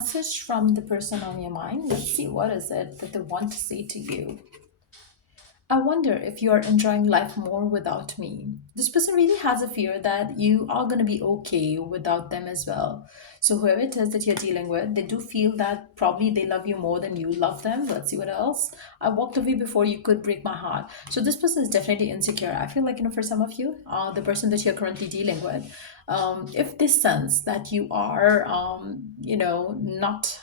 Message from the person on your mind. Let's see what is it that they want to say to you. I wonder if you are enjoying life more without me. This person really has a fear that you are going to be okay without them as well. So, whoever it is that you're dealing with, they do feel that probably they love you more than you love them. Let's see what else. I walked away before you could break my heart. So, this person is definitely insecure. I feel like, for some of you, the person that you're currently dealing with, if they sense that you are, not.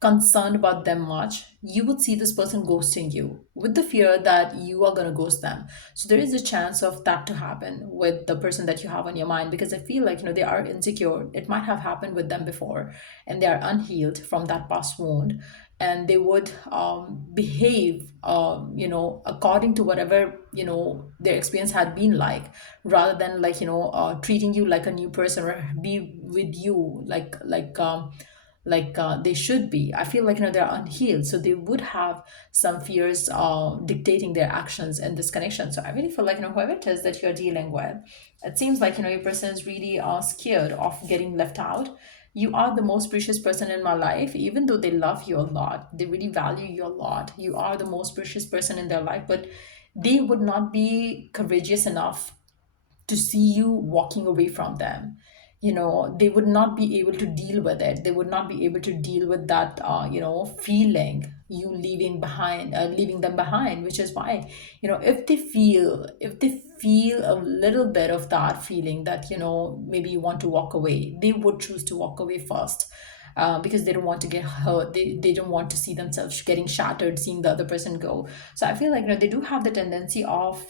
Concerned about them much, you would see this person ghosting you with the fear that you are going to ghost them. So there is a chance of that to happen with the person that you have on your mind, because I feel like, they are insecure. It might have happened with them before and they are unhealed from that past wound. And they would behave, according to whatever, their experience had been like, rather than like, treating you like a new person or be with you like they should be. I feel like, they're unhealed, so they would have some fears dictating their actions in this connection. So I really feel like, whoever it is that you're dealing with, it seems like, your person is really scared of getting left out. You are the most precious person in my life. Even though they love you a lot, they really value you a lot, you are the most precious person in their life, but they would not be courageous enough to see you walking away from them. They would not be able to deal with it. They would not be able to deal with that feeling you leaving them behind, which is why, if they feel a little bit of that feeling that, maybe you want to walk away, they would choose to walk away first. Because they don't want to get hurt. They don't want to see themselves getting shattered, seeing the other person go. So I feel like, they do have the tendency of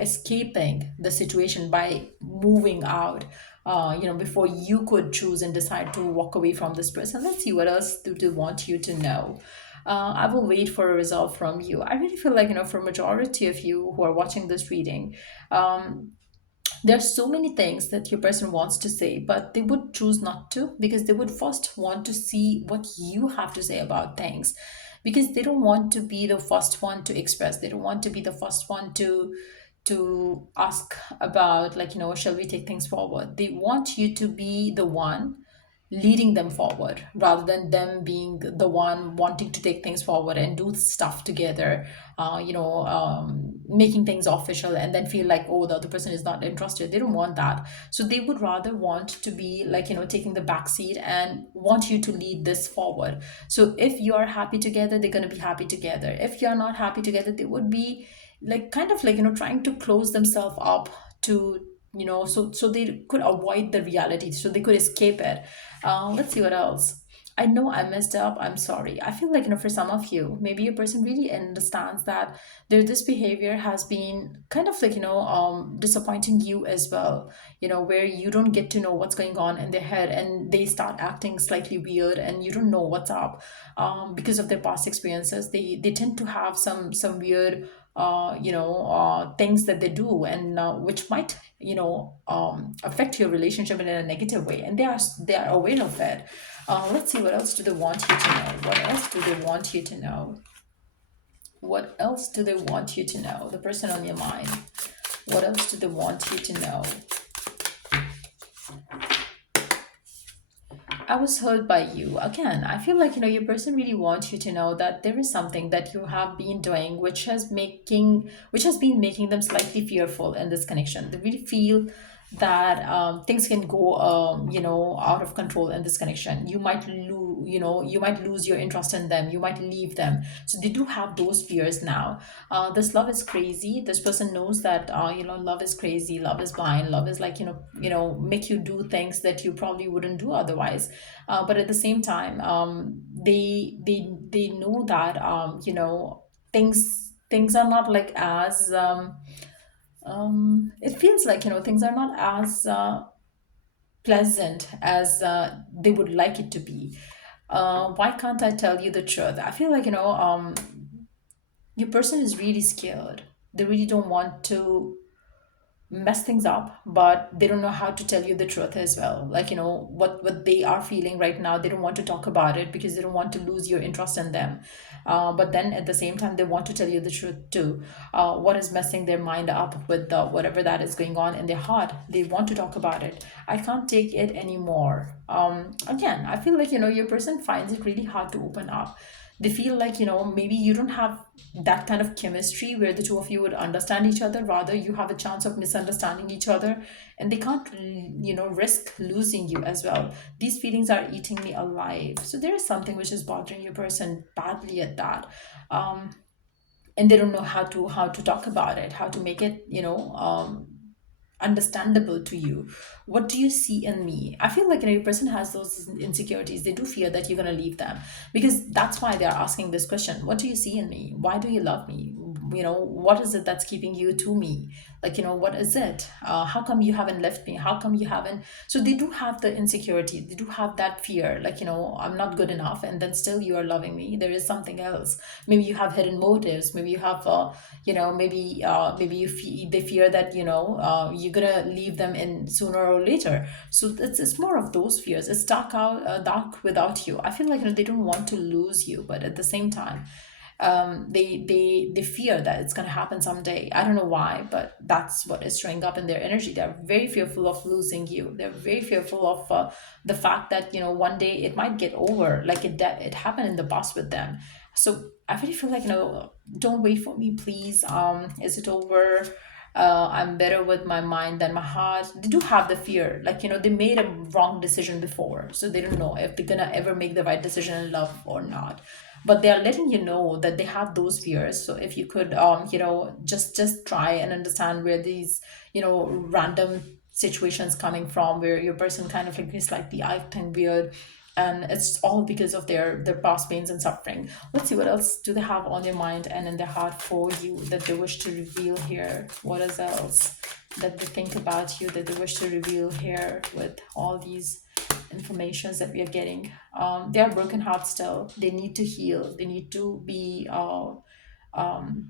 escaping the situation by moving out, before you could choose and decide to walk away from this person. Let's see what else do they want you to know. I will wait for a result from you. I really feel like, for majority of you who are watching this reading, there's so many things that your person wants to say, but they would choose not to, because they would first want to see what you have to say about things, because they don't want to be the first one to express. They don't want to be the first one to ask about, like, shall we take things forward. They want you to be the one leading them forward, rather than them being the one wanting to take things forward and do stuff together, making things official and then feel like, oh, the other person is not interested. They don't want that. So they would rather want to be like, taking the back seat and want you to lead this forward. So if you are happy together, they're going to be happy together. If you're not happy together, they would be like, kind of like, trying to close themselves up to, so they could avoid the reality, so they could escape it. Let's see what else. I know I messed up. I'm sorry. I feel like, for some of you, maybe a person really understands that this behavior has been kind of like, disappointing you as well, where you don't get to know what's going on in their head, and they start acting slightly weird and you don't know what's up. Because of their past experiences, they tend to have some weird things that they do, and which might, affect your relationship in a negative way, and they are aware of it. Let's see, what else do they want you to know. What else do they want you to know? What else do they want you to know? The person on your mind, what else do they want you to know? I was hurt by you. Again, I feel like, your person really wants you to know that there is something that you have been doing which has been making them slightly fearful in this connection. They really feel that things can go, out of control in this connection. You might lose your interest in them. You might leave them. So they do have those fears now. This love is crazy. This person knows that, love is crazy. Love is blind. Love is like, make you do things that you probably wouldn't do otherwise. But at the same time, they know that, things are not like as it feels like, things are not as pleasant as they would like it to be. Why can't I tell you the truth? I feel like, your person is really scared. They really don't want to mess things up, but they don't know how to tell you the truth as well. Like, what they are feeling right now, they don't want to talk about it because they don't want to lose your interest in them. But then at the same time, they want to tell you the truth too. What is messing their mind up with whatever that is going on in their heart? They want to talk about it. I can't take it anymore. Again, I feel like, your person finds it really hard to open up. They feel like, maybe you don't have that kind of chemistry where the two of you would understand each other. Rather, you have a chance of misunderstanding each other, and they can't, risk losing you as well. These feelings are eating me alive. So there is something which is bothering your person badly at that. Um, and they don't know how to talk about it, how to make it, understandable to you. What do you see in me? I feel like, a person has those insecurities. They do fear that you're going to leave them, because that's why they're asking this question. What do you see in me? Why do you love me? What is it that's keeping you to me? Like, what is it? How come you haven't left me? How come you haven't? So they do have the insecurity. They do have that fear, like, I'm not good enough, and then still you are loving me. There is something else. Maybe you have hidden motives. Maybe you have maybe they fear that, you're gonna leave them in sooner or later. So it's more of those fears. It's dark without you. I feel like, they don't want to lose you, but at the same time, they fear that it's going to happen someday. I don't know why, but that's what is showing up in their energy. They're very fearful of losing you. They're very fearful of the fact that, one day it might get over, like it happened in the past with them. So I really feel like, don't wait for me, please. Is it over? I'm better with my mind than my heart. They do have the fear, like, they made a wrong decision before, so they don't know if they're gonna ever make the right decision in love or not. But they are letting you know that they have those fears. So if you could, just try and understand where these, random situations coming from, where your person kind of like is slightly acting weird, and it's all because of their past pains and suffering. Let's see, what else do they have on their mind and in their heart for you that they wish to reveal here? What is else that they think about you that they wish to reveal here with all these informations that we are getting? They are broken hearts still. They need to heal. They need to be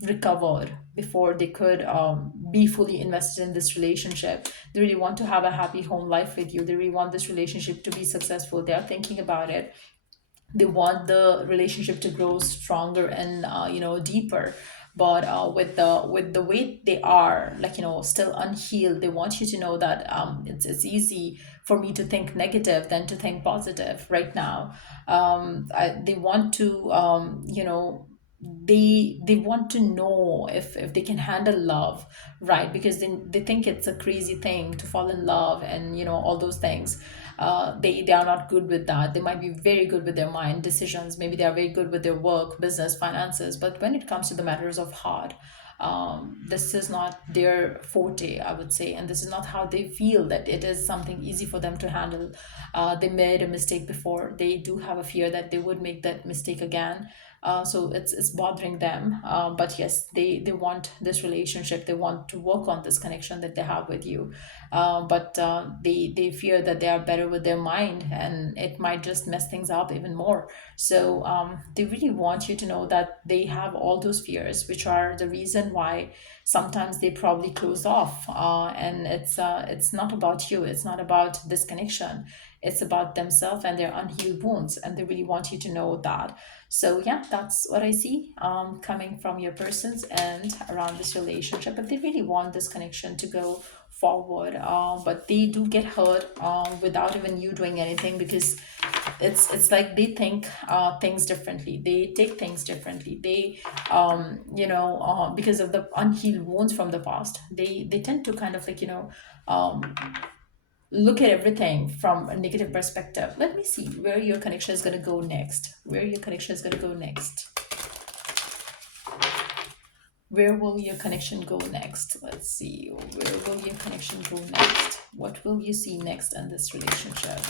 recovered before they could be fully invested in this relationship. They really want to have a happy home life with you. They really want this relationship to be successful. They are thinking about it. They want the relationship to grow stronger and, deeper. But with the way they are, like, still unhealed, they want you to know that, it's easy for me to think negative than to think positive right now. They want to, they want to know if they can handle love, right? Because they think it's a crazy thing to fall in love, and, all those things. They are not good with that. They might be very good with their mind decisions. Maybe they are very good with their work, business, finances. But when it comes to the matters of heart, this is not their forte, I would say, and this is not how they feel that it is something easy for them to handle. They made a mistake before. They do have a fear that they would make that mistake again. So it's bothering them. But yes, they want this relationship. They want to work on this connection that they have with you. But they fear that they are better with their mind, and it might just mess things up even more. So they really want you to know that they have all those fears, which are the reason why sometimes they probably close off. And it's not about you. It's not about this connection. It's about themselves and their unhealed wounds, and they really want you to know that. So yeah, that's what I see coming from your persons and around this relationship. But they really want this connection to go forward, but they do get hurt without even you doing anything, because it's like they think things differently. They take things differently. They because of the unhealed wounds from the past, they tend to kind of like, um, look at everything from a negative perspective. Let me see where your connection is going to go next. Where your connection is going to go next. Where will your connection go next? Let's see. Where will your connection go next? What will you see next in this relationship?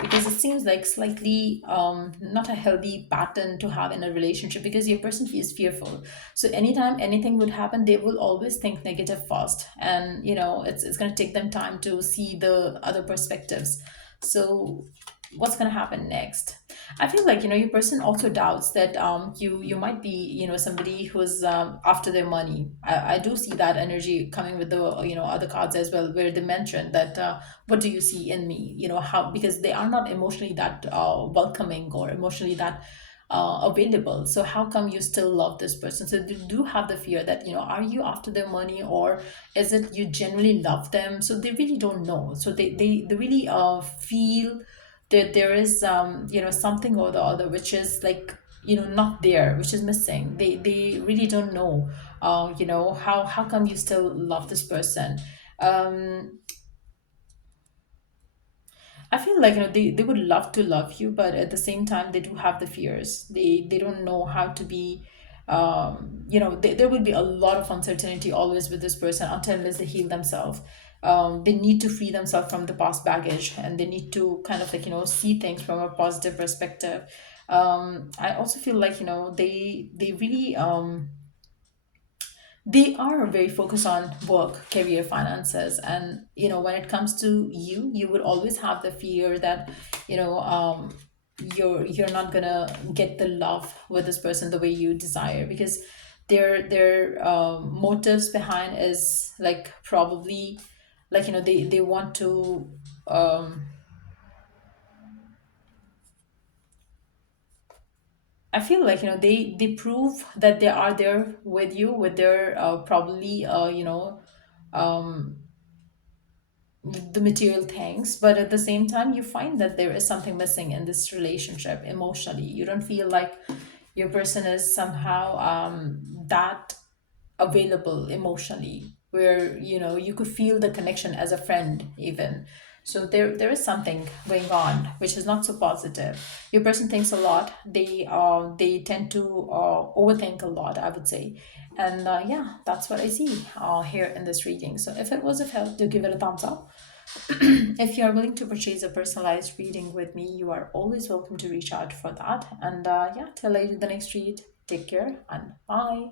Because it seems like slightly not a healthy pattern to have in a relationship, because your person is fearful. So anytime anything would happen, they will always think negative first, and it's going to take them time to see the other perspectives. So what's going to happen next? I feel like, your person also doubts that you might be, somebody who's after their money. I do see that energy coming with the, other cards as well, where they mentioned that, what do you see in me? How, because they are not emotionally that welcoming or emotionally that available. So how come you still love this person? So they do have the fear that, are you after their money, or is it you genuinely love them? So they really don't know. So they really feel that there is, something or the other which is like, not there, which is missing. They really don't know, how come you still love this person. um I feel like, they would love to love you, but at the same time they do have the fears. They don't know how to be, there will be a lot of uncertainty always with this person until unless they heal themselves. They need to free themselves from the past baggage, and they need to kind of like, see things from a positive perspective. I also feel like, they really, they are very focused on work, career, finances, and when it comes to you would always have the fear that, you know um you're not gonna get the love with this person the way you desire, because their motives behind is like probably like, they want to, I feel like, they prove that they are there with you with their probably, the material things, but at the same time you find that there is something missing in this relationship emotionally. You don't feel like your person is somehow that available emotionally, where you could feel the connection as a friend even. So there is something going on which is not so positive. Your person thinks a lot. They tend to overthink a lot, I would say. And yeah, that's what I see here in this reading. So if it was of help, do give it a thumbs up. If you are willing to purchase a personalized reading with me, you are always welcome to reach out for that. And yeah, till I do the next read, take care and bye.